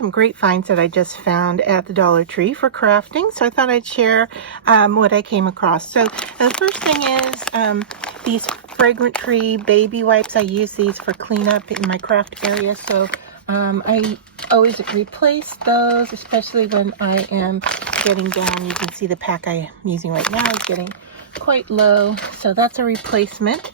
some great finds that I just found at the Dollar Tree for crafting, so I thought I'd share what I came across. So the first thing is these fragrant tree baby wipes. I use these for cleanup in my craft area, so I always replace those, especially when I am getting down. You can see the pack I'm using right now is getting quite low, so that's a replacement.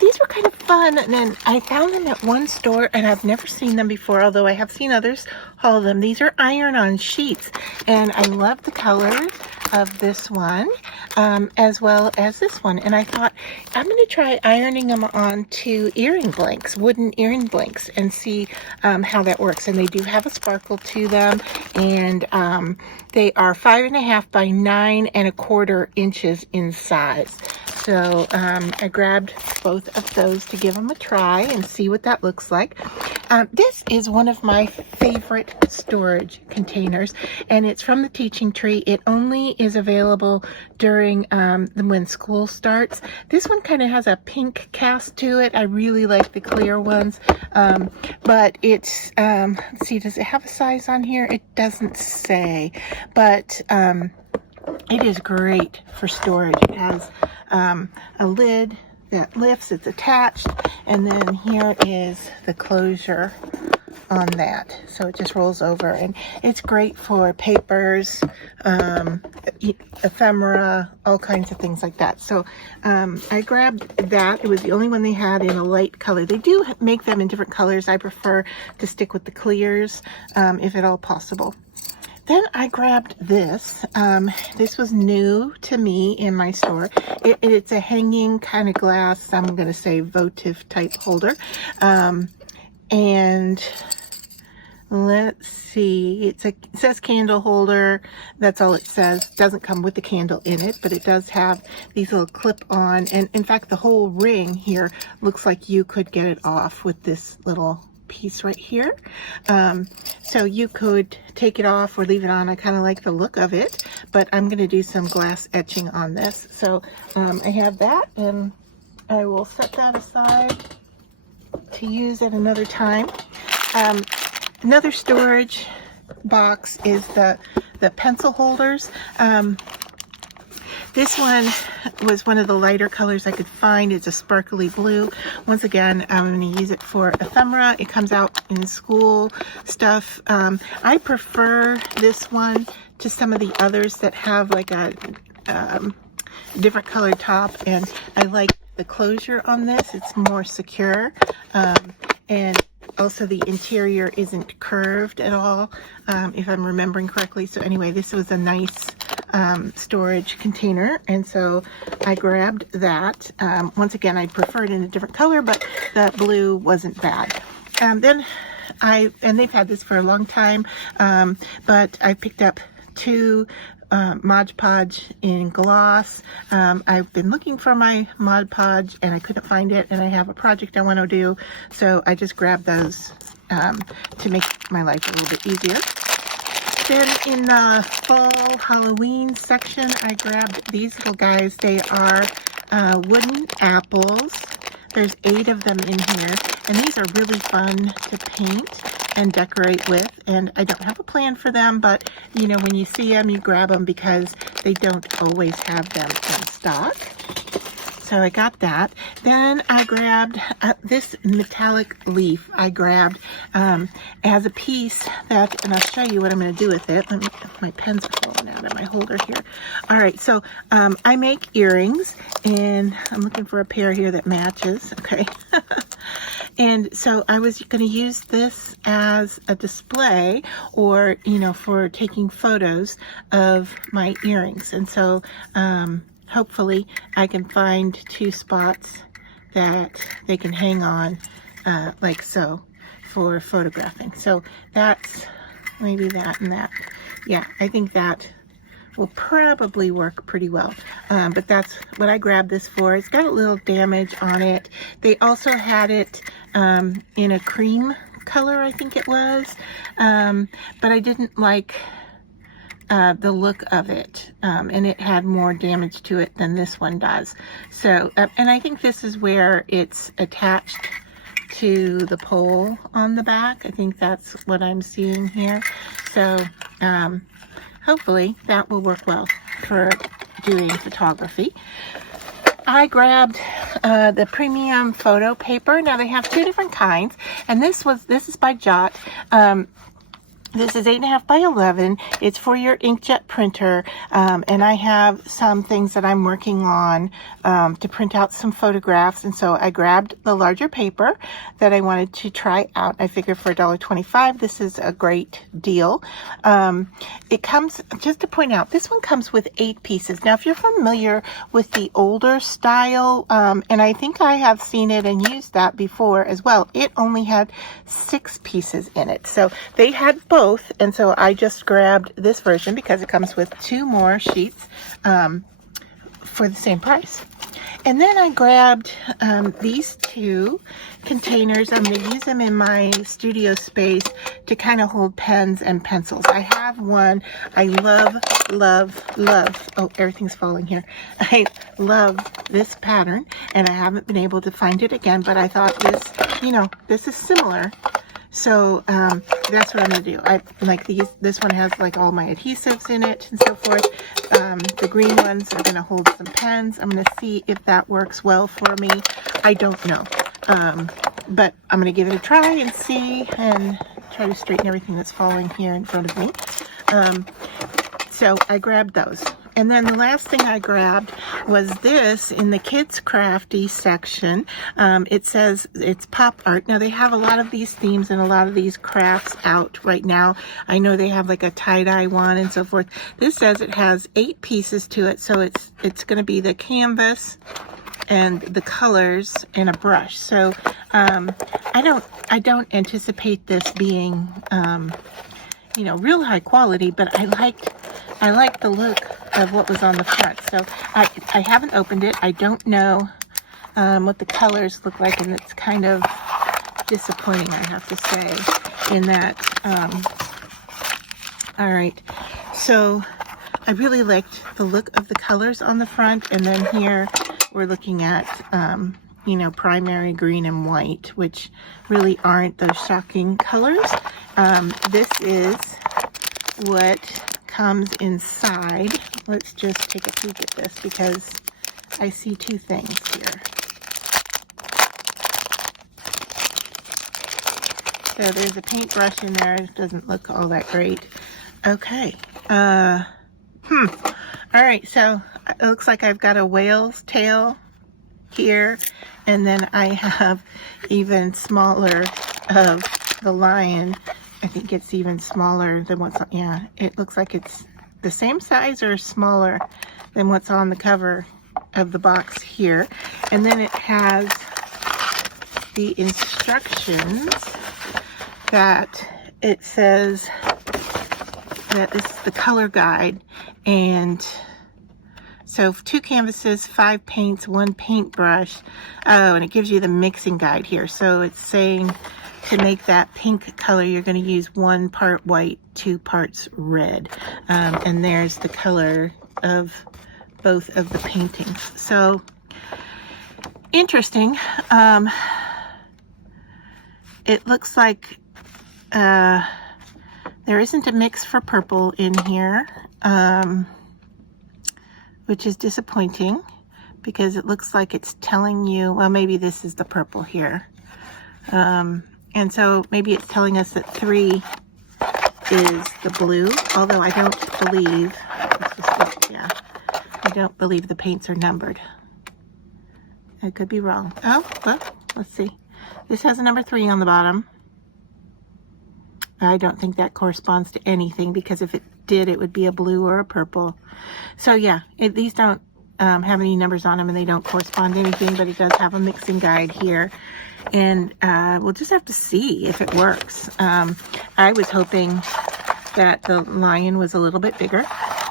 These were kind of fun, and then I found them at one store, and I've never seen them before, although I have seen others haul them. These are iron-on sheets, and I love the colors of this one as well as this one, and I thought I'm going to try ironing them onto earring blanks, wooden earring blanks, and see how that works. And they do have a sparkle to them, and they are 5.5 by 9.25 inches in size. So I grabbed both of those to give them a try and see what that looks like. This is one of my favorite storage containers, and it's from the Teaching Tree. It only is available during when school starts. This one kind of has a pink cast to it. I really like the clear ones, but it's, let's see, does it have a size on here? It doesn't say, but it is great for storage. It has a lid that lifts, it's attached, and then here is the closure on that, so it just rolls over, and it's great for papers, ephemera, all kinds of things like that. So I grabbed that. It was the only one they had in a light color. They do make them in different colors. I prefer to stick with the clears if at all possible. Then I grabbed this. This was new to me in my store. It's a hanging kind of glass, I'm going to say votive type holder. And let's see, it says candle holder. That's all it says. It doesn't come with the candle in it, but it does have these little clip-on. And in fact, the whole ring here looks like you could get it off with this little piece right here. So you could take it off or leave it on. I kind of like the look of it, but I'm going to do some glass etching on this. So I have that, and I will set that aside to use at another time. Another storage box is the pencil holders. This one was one of the lighter colors I could find. It's a sparkly blue. Once again, I'm going to use it for ephemera. It comes out in school stuff. I prefer this one to some of the others that have like a different colored top, and I like the closure on this. It's more secure, and also the interior isn't curved at all, if I'm remembering correctly. So anyway, this was a nice storage container, and so I grabbed that. Once again, I prefer it in a different color, but the blue wasn't bad. And they've had this for a long time, but I picked up two Mod Podge in gloss. I've been looking for my Mod Podge and I couldn't find it, and I have a project I want to do, so I just grabbed those to make my life a little bit easier. Then in the fall Halloween section, I grabbed these little guys. They are wooden apples. There's 8 of them in here, and these are really fun to paint and decorate with. And I don't have a plan for them, but you know, when you see them, you grab them because they don't always have them in stock. So I got that. Then I grabbed this metallic leaf. I grabbed as a piece that, and I'll show you what I'm going to do with it. My pens are falling out of my holder here. All right, so I make earrings, and I'm looking for a pair here that matches. Okay. And so I was going to use this as a display, or, you know, for taking photos of my earrings. And so hopefully I can find 2 spots that they can hang on like so for photographing. So that's maybe that and that. Yeah, I think that will probably work pretty well. But that's what I grabbed this for. It's got a little damage on it. They also had it in a cream color, I think it was, but I didn't like the look of it, and it had more damage to it than this one does. So, and I think this is where it's attached to the pole on the back. I think that's what I'm seeing here. So hopefully that will work well for doing photography. I grabbed the premium photo paper. Now they have two different kinds, and this is by Jot. This is 8.5 by 11. It's for your inkjet printer, and I have some things that I'm working on to print out some photographs, and so I grabbed the larger paper that I wanted to try out. I figured for $1.25, this is a great deal. It comes, just to point out, this one comes with 8 pieces. Now, if you're familiar with the older style, and I think I have seen it and used that before as well, it only had 6 pieces in it. So they had both. And so I just grabbed this version because it comes with 2 more sheets for the same price. And then I grabbed these 2 containers. I'm going to use them in my studio space to kind of hold pens and pencils. I have one I love, oh, everything's falling here. I love this pattern, and I haven't been able to find it again, but I thought this is similar. So that's what I'm going to do. I like these. This one has like all my adhesives in it and so forth. The green ones are going to hold some pens. I'm going to see if that works well for me. I don't know. But I'm going to give it a try and see, and try to straighten everything that's falling here in front of me. So I grabbed those. And then the last thing I grabbed was this in the Kids Crafty section. It says it's pop art. Now they have a lot of these themes and a lot of these crafts out right now. I know they have like a tie-dye one and so forth. This says it has 8 pieces to it, so it's going to be the canvas and the colors and a brush. So I don't anticipate this being real high quality, but I like the look of what was on the front. So I haven't opened it. I don't know what the colors look like, and it's kind of disappointing, I have to say, in that. All right, so I really liked the look of the colors on the front, and then here we're looking at primary green and white, which really aren't those shocking colors. This is what comes inside. Let's just take a peek at this because I see 2 things here. So there's a paintbrush in there. It doesn't look all that great. Okay. All right, so it looks like I've got a whale's tail here, and then I have even smaller of the lion. I think it's even smaller than what's, yeah, it looks like it's the same size or smaller than what's on the cover of the box here. And then it has the instructions that it says that this is the color guide. And so 2 canvases, 5 paints, 1 paintbrush. Oh, and it gives you the mixing guide here. So it's saying to make that pink color, you're going to use 1 part white, 2 parts red. And there's the color of both of the paintings. So interesting. It looks like there isn't a mix for purple in here, which is disappointing because it looks like it's telling you, well, maybe this is the purple here. And so maybe it's telling us that 3 is the blue, although I don't believe, I don't believe the paints are numbered. I could be wrong. Oh, well, let's see. This has a number 3 on the bottom. I don't think that corresponds to anything, because if it did, it would be a blue or a purple. So yeah, these don't have any numbers on them, and they don't correspond to anything, but it does have a mixing guide here. And we'll just have to see if it works. I was hoping that the lion was a little bit bigger.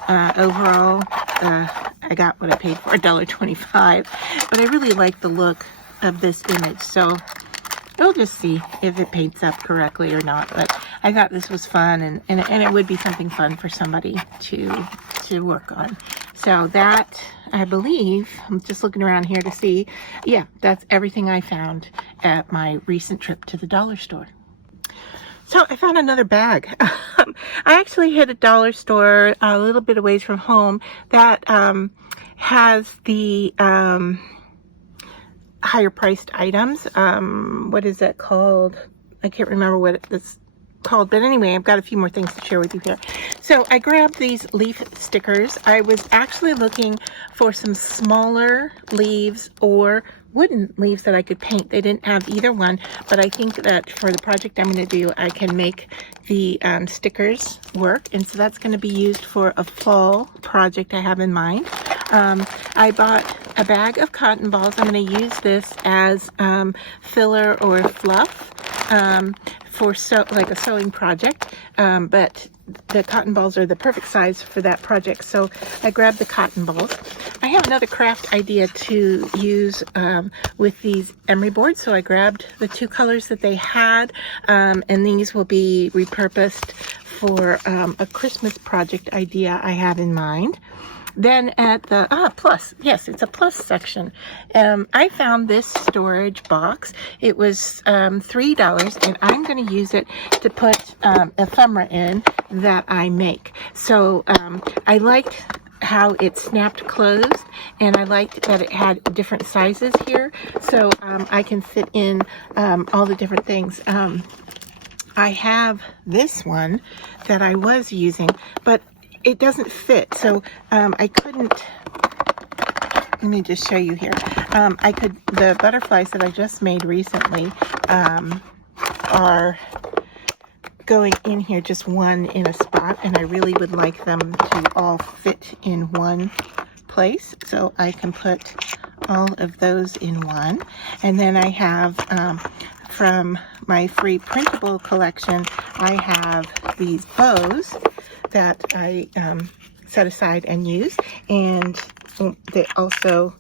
Overall, I got what I paid for, $1.25. But I really like the look of this image, so we'll just see if it paints up correctly or not. But I thought this was fun, and it would be something fun for somebody to work on. So that I believe, I'm just looking around here to see, yeah, that's everything I found at my recent trip to the dollar store. So I found another bag. I actually hit a dollar store a little bit away from home that has the higher priced items. What is that called? I can't remember what it's called, but anyway, I've got a few more things to share with you here. So I grabbed these leaf stickers. I was actually looking for some smaller leaves or wooden leaves that I could paint. They didn't have either one, but I think that for the project I'm going to do, I can make the stickers work, and so that's going to be used for a fall project I have in mind. I bought a bag of cotton balls. I'm going to use this as filler or fluff for like a sewing project, but the cotton balls are the perfect size for that project, so I grabbed the cotton balls. I have another craft idea to use with these emery boards, so I grabbed the two colors that they had, and these will be repurposed for a Christmas project idea I have in mind. Then at the plus, yes, it's a plus section. I found this storage box. It was $3, and I'm going to use it to put ephemera in that I make. So I liked how it snapped closed, and I liked that it had different sizes here, so I can fit in all the different things. I have this one that I was using, but it doesn't fit, so I couldn't. Let me just show you here. The butterflies that I just made recently are going in here, just one in a spot, and I really would like them to all fit in one place, so I can put all of those in one. And then I have from my free printable collection, I have these bows that I set aside and use, and they also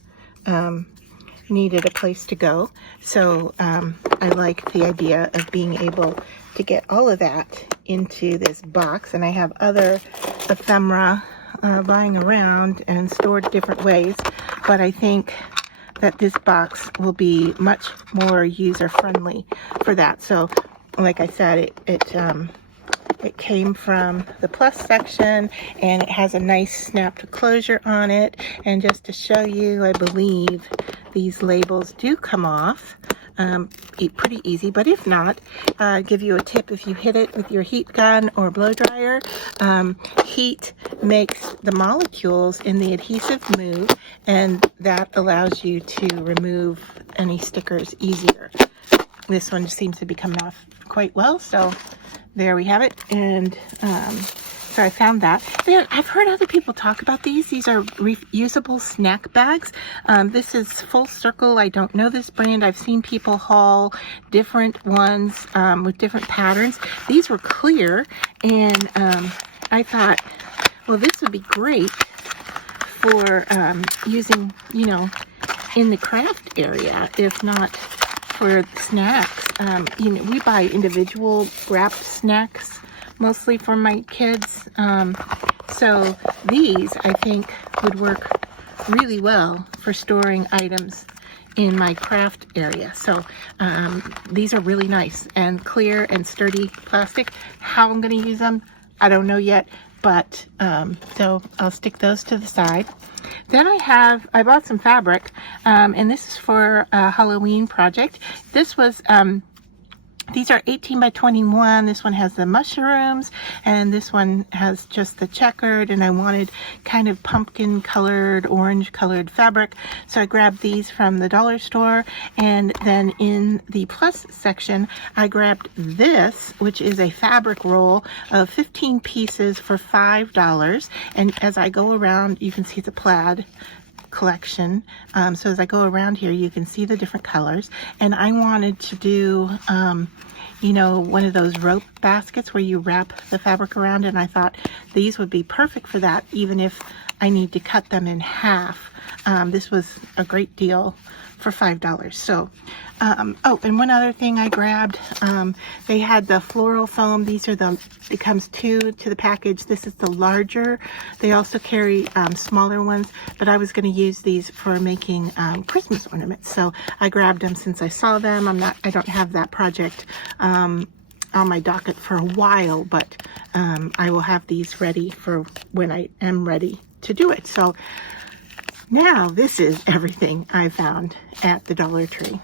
needed a place to go, so I like the idea of being able to get all of that into this box. And I have other ephemera lying around and stored different ways, but I think that this box will be much more user-friendly for that. So like I said, it came from the plus section, and it has a nice snapped closure on it. And just to show you, I believe these labels do come off pretty easy, but if not, give you a tip. If you hit it with your heat gun or blow dryer, heat makes the molecules in the adhesive move, and that allows you to remove any stickers easier. This one seems to be coming off quite well, so there we have it. And so I found that. Then I've heard other people talk about these. These are reusable snack bags. This is Full Circle. I don't know this brand. I've seen people haul different ones with different patterns. These were clear, and I thought, well, this would be great for using, you know, in the craft area, if not for snacks. You know, we buy individual wrapped snacks mostly for my kids, so these I think would work really well for storing items in my craft area. So these are really nice and clear and sturdy plastic. How I'm going to use them, I don't know yet, but so I'll stick those to the side. Then I bought some fabric, and this is for a Halloween project. This was these are 18 by 21. This one has the mushrooms, and this one has just the checkered, and I wanted kind of pumpkin colored, orange colored fabric, so I grabbed these from the dollar store. And then in the plus section, I grabbed this, which is a fabric roll of 15 pieces for $5. And as I go around, you can see it's a plaid collection, so as I go around here, you can see the different colors. And I wanted to do you know, one of those rope baskets where you wrap the fabric around, and I thought these would be perfect for that, even if I need to cut them in half. This was a great deal for $5. So Oh, and one other thing I grabbed, they had the floral foam. These are it comes 2 to the package. This is the larger. They also carry smaller ones, but I was going to use these for making Christmas ornaments. So I grabbed them since I saw them. I don't have that project on my docket for a while, but I will have these ready for when I am ready to do it. So now this is everything I found at the Dollar Tree.